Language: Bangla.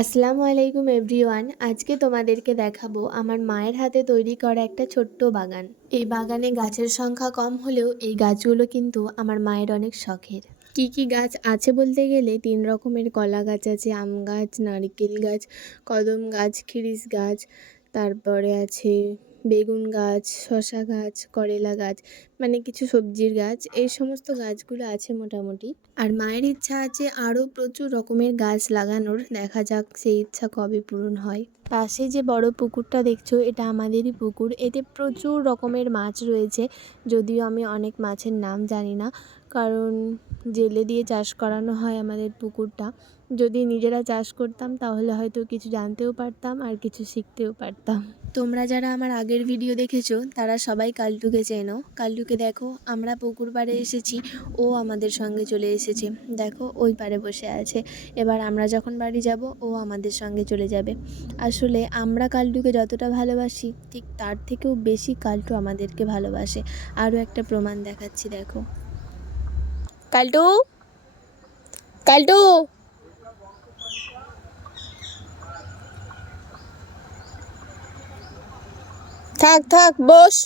আসসালামু আলাইকুম এভরিওয়ান। আজকে তোমাদেরকে দেখাবো আমার মায়ের হাতে তৈরি করা একটা ছোট্ট বাগান। এই বাগানে গাছের সংখ্যা কম হলেও এই গাছগুলো কিন্তু আমার মায়ের অনেক শখের। কি কি গাছ আছে বলতে গেলে 3 রকমের কলা গাছ আছে, আম গাছ, নারকেল গাছ, কদম গাছ, খিরিস গাছ, তারপরে আছে বেগুন গাছ, শসা গাছ, করলা গাছ, মানে কিছু সবজির গাছ। এই সমস্ত গাছগুলো আছে মোটামুটি। আর মায়ের ইচ্ছা আছে আরও প্রচুর রকমের গাছ লাগানোর, দেখা যাক সেই ইচ্ছা কবে পূরণ হয়। পাশে যে বড় পুকুরটা দেখছো, এটা আমাদেরই পুকুর। এতে প্রচুর রকমের মাছ রয়েছে, যদিও আমি অনেক মাছের নাম জানি না, কারণ জেলে দিয়ে চাষ করানো হয় আমাদের পুকুরটা। যদি নিজেরা চাষ করতাম তাহলে হয়তো কিছু জানতেও পারতাম আর কিছু শিখতেও পারতাম। তোমরা যারা আমার আগের ভিডিও দেখেছো তারা সবাই কালটুকে চেনো। কালটুকে দেখো, আমরা পুকুর পাড়ে এসেছি, ও আমাদের সঙ্গে চলে এসেছে। দেখো ওই পাড়ে বসে আছে। এবার আমরা যখন বাড়ি যাব ও আমাদের সঙ্গে চলে যাবে। আসলে আমরা কালটুকে যতটা ভালোবাসি, ঠিক তার থেকেও বেশি কালটু আমাদেরকে ভালোবাসে। আরও একটা প্রমাণ দেখাচ্ছি, দেখো। কালটু, কালটু, থাক থাক, বস।